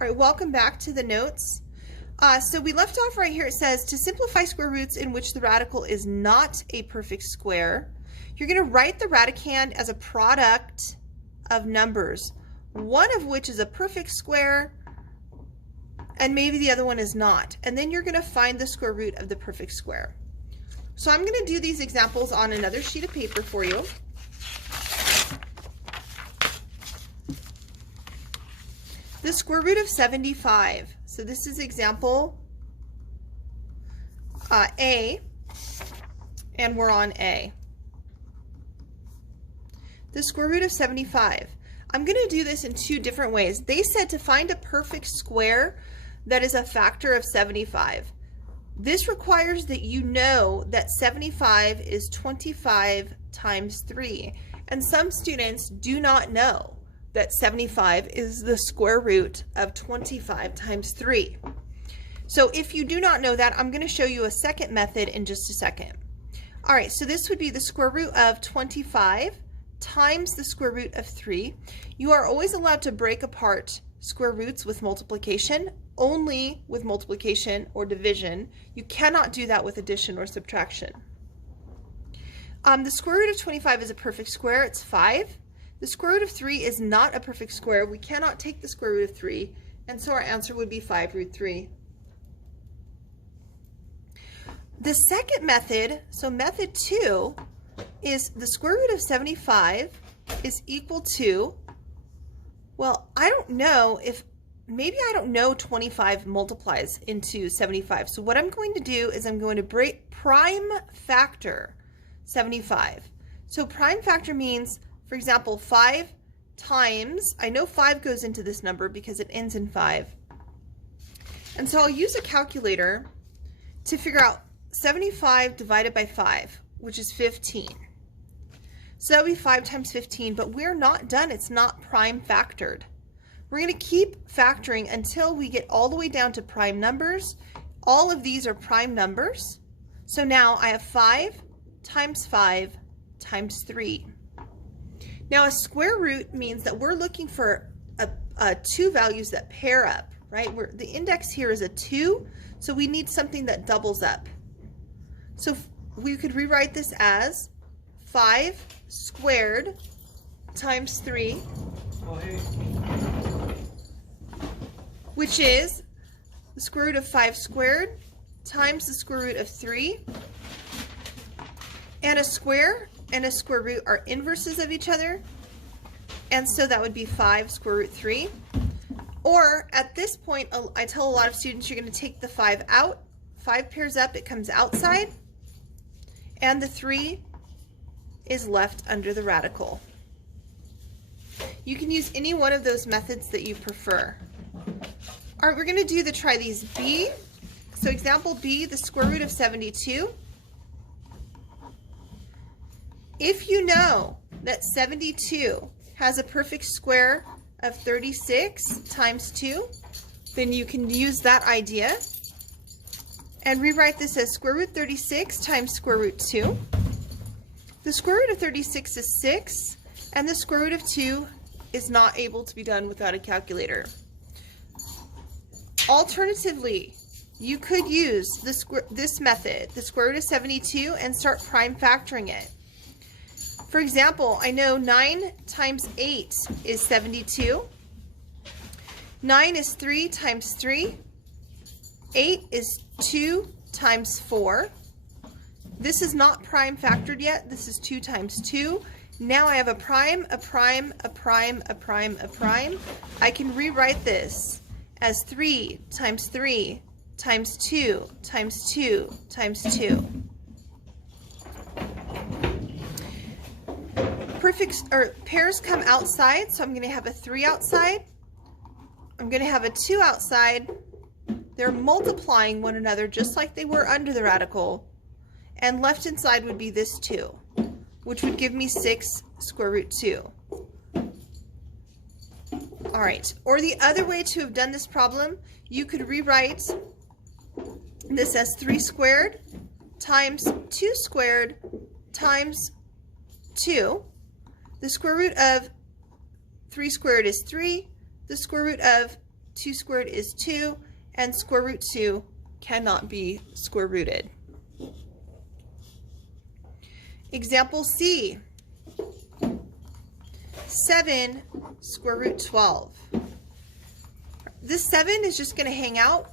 All right, welcome back to the notes. So we left off right here. It says to simplify square roots in which the radical is not a perfect square, you're going to write the radicand as a product of numbers, one of which is a perfect square and maybe the other one is not. And then you're going to find the square root of the perfect square. So I'm going to do these examples on another sheet of paper for you. The square root of 75. So this is example A, and we're on A. The square root of 75. I'm going to do this in two different ways. They said to find a perfect square that is a factor of 75. This requires that you know that 75 is 25 times 3. And some students do not know that 75 is the square root of 25 times 3. So if you do not know that, I'm going to show you a second method in just a second. All right, so this would be the square root of 25 times the square root of 3. You are always allowed to break apart square roots with multiplication, only with multiplication or division. You cannot do that with addition or subtraction. The square root of 25 is a perfect square. It's 5. The square root of 3 is not a perfect square. We cannot take the square root of 3, and so our answer would be 5 root 3. The second method, so method 2, is the square root of 75 is equal to, well, I don't know if, maybe I don't know 25 multiplies into 75. So what I'm going to do is I'm going to prime factor 75. So prime factor means, for example, 5 times, I know 5 goes into this number because it ends in 5. And so I'll use a calculator to figure out 75 divided by 5, which is 15. So that would be 5 times 15, but we're not done. It's not prime factored. We're going to keep factoring until we get all the way down to prime numbers. All of these are prime numbers. So now I have 5 times 5 times 3. Now a square root means that we're looking for two values that pair up, right? The index here is a 2, so we need something that doubles up. So we could rewrite this as 5 squared times 3, which is the square root of 5 squared times the square root of 3. And a square and a square root are inverses of each other, and so that would be 5 square root 3. Or at this point, I tell a lot of students you're going to take the 5 out. 5 pairs up, it comes outside, and the 3 is left under the radical. You can use any one of those methods that you prefer. All right, we're going to try these B. So example B, the square root of 72. If you know that 72 has a perfect square of 36 times 2, then you can use that idea and rewrite this as square root 36 times square root 2. The square root of 36 is 6, and the square root of 2 is not able to be done without a calculator. Alternatively, you could use this method, the square root of 72, and start prime factoring it. For example, I know 9 times 8 is 72. 9 is 3 times 3. 8 is 2 times 4. This is not prime factored yet. This is 2 times 2. Now I have a prime, a prime, a prime, a prime, a prime. I can rewrite this as 3 times 3 times 2 times 2 times 2. Pairs come outside, so I'm going to have a 3 outside. I'm going to have a 2 outside. They're multiplying one another just like they were under the radical. And left inside would be this 2, which would give me 6 square root 2. All right, or the other way to have done this problem, you could rewrite this as 3 squared times 2 squared times 2. The square root of 3 squared is 3. The square root of 2 squared is 2, and square root 2 cannot be square rooted. Example C, 7 square root 12. This 7 is just going to hang out.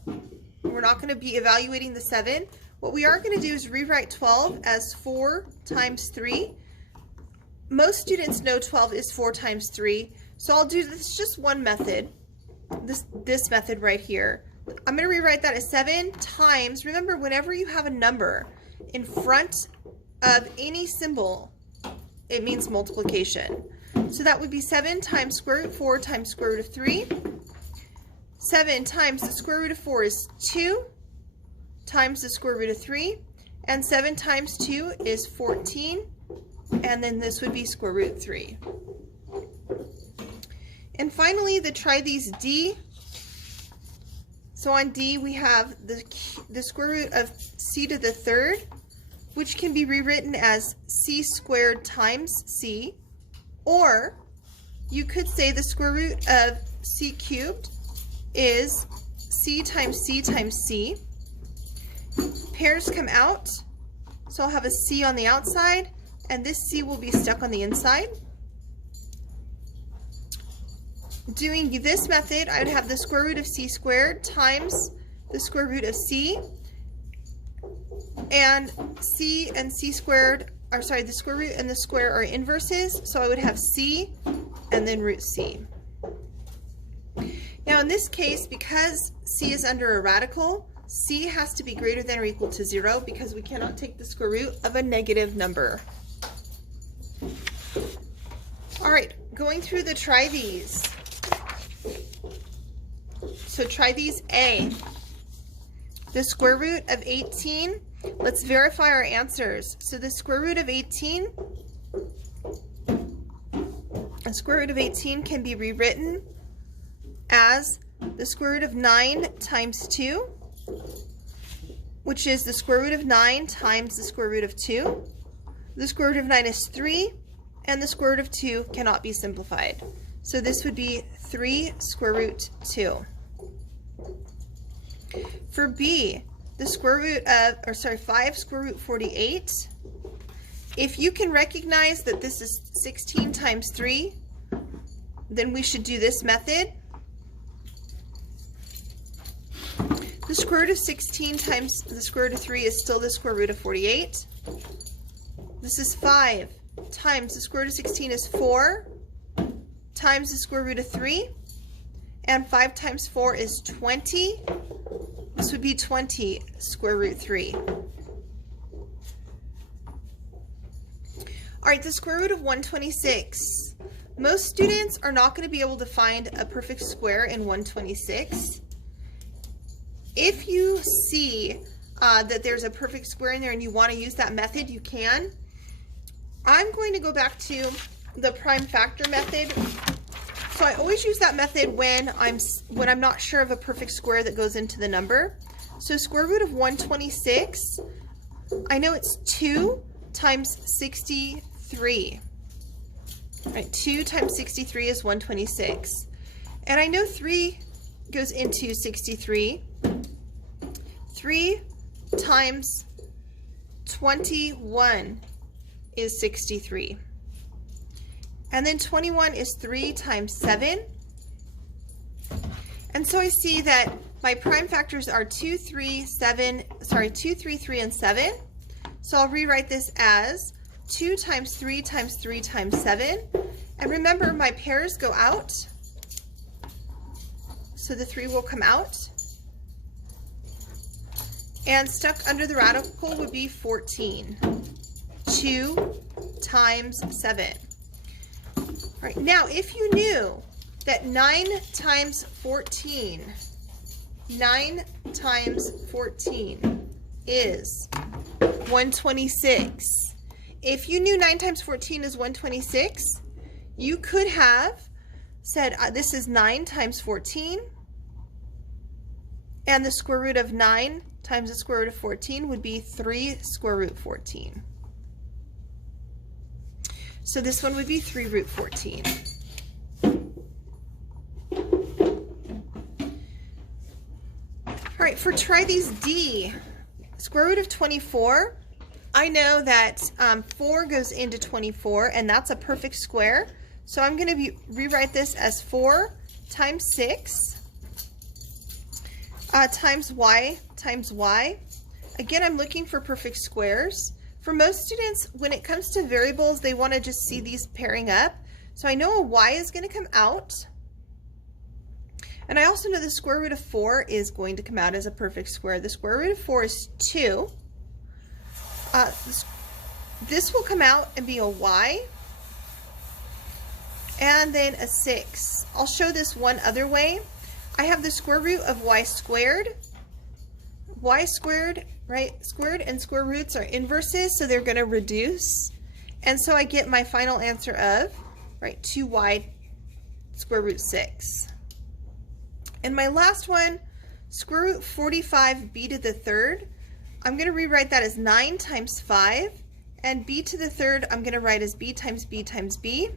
We're not going to be evaluating the 7. What we are going to do is rewrite 12 as 4 times 3. Most students know 12 is 4 times 3, so I'll do this just one method, this method right here. I'm going to rewrite that as 7 times, remember whenever you have a number in front of any symbol, it means multiplication. So that would be 7 times square root 4 times square root of 3. 7 times the square root of 4 is 2 times the square root of 3, and 7 times 2 is 14, and then this would be square root 3. And finally, try these D. So on D we have the square root of c to the third, which can be rewritten as c squared times c, or you could say the square root of c cubed is c times c times c. Pairs come out, so I'll have a c on the outside, and this c will be stuck on the inside. Doing this method, I would have the square root of c squared times the square root of c, and c and c squared, or sorry, the square root and the square are inverses, so I would have c and then root c. Now in this case, because c is under a radical, c has to be greater than or equal to 0 because we cannot take the square root of a negative number. All right, going through the try these. So try these A. The square root of 18, let's verify our answers. So the square root of 18, the square root of 18 can be rewritten as the square root of 9 times 2, which is the square root of 9 times the square root of 2. The square root of 9 is 3, and the square root of 2 cannot be simplified. So this would be 3 square root 2. For B, the square root of, 5 square root 48, if you can recognize that this is 16 times 3, then we should do this method. The square root of 16 times the square root of 3 is still the square root of 48. This is 5 times the square root of 16 is 4 times the square root of 3, and 5 times 4 is 20. This would be 20 square root 3. All right, the square root of 126. Most students are not going to be able to find a perfect square in 126. If you see that there's a perfect square in there and you want to use that method, you can. I'm going to go back to the prime factor method. So I always use that method when I'm not sure of a perfect square that goes into the number. So square root of 126, I know it's 2 times 63. Right, 2 times 63 is 126. And I know 3 goes into 63. 3 times 21 is 63. And then 21 is 3 times 7. And so I see that my prime factors are 2, 3, 3, and 7. So I'll rewrite this as 2 times 3 times 3 times 7. And remember, my pairs go out. So the 3 will come out. And stuck under the radical would be 14. 2 times 7. All right, now if you knew that 9 times 14 is 126. If you knew 9 times 14 is 126, you could have said this is 9 times 14, and the square root of 9 times the square root of 14 would be 3 square root 14. So this one would be 3 root 14. right, for try these D, square root of 24, I know that 4 goes into 24, and that's a perfect square. So I'm going to rewrite this as 4 times 6 times y times y. Again, I'm looking for perfect squares. For most students, when it comes to variables, they want to just see these pairing up. So I know a y is going to come out. And I also know the square root of 4 is going to come out as a perfect square. The square root of 4 is 2. This will come out and be a y. And then a 6. I'll show this one other way. I have the square root of y squared. Y squared, right? Squared and square roots are inverses, so they're going to reduce. And so I get my final answer of, right, 2y square root 6. And my last one, square root 45b to the third, I'm going to rewrite that as 9 times 5. And b to the third, I'm going to write as b times b times b.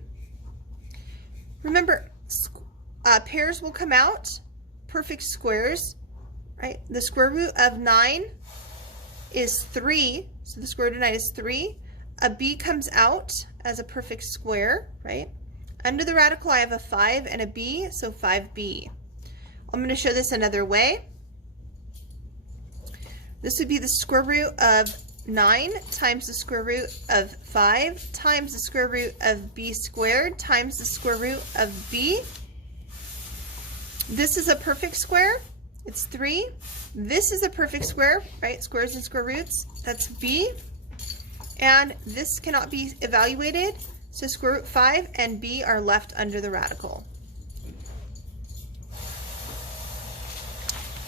Remember, pairs will come out, perfect squares, right? The square root of 9 is 3, so the square root of 9 is 3. A b comes out as a perfect square, right? Under the radical, I have a 5 and a b, so 5b. I'm going to show this another way. This would be the square root of 9 times the square root of 5 times the square root of b squared times the square root of b. This is a perfect square. It's 3. This is a perfect square, right? Squares and square roots. That's b. And this cannot be evaluated, so square root 5 and b are left under the radical.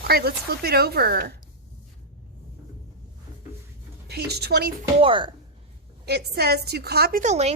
All right, let's flip it over. Page 24. It says to copy the length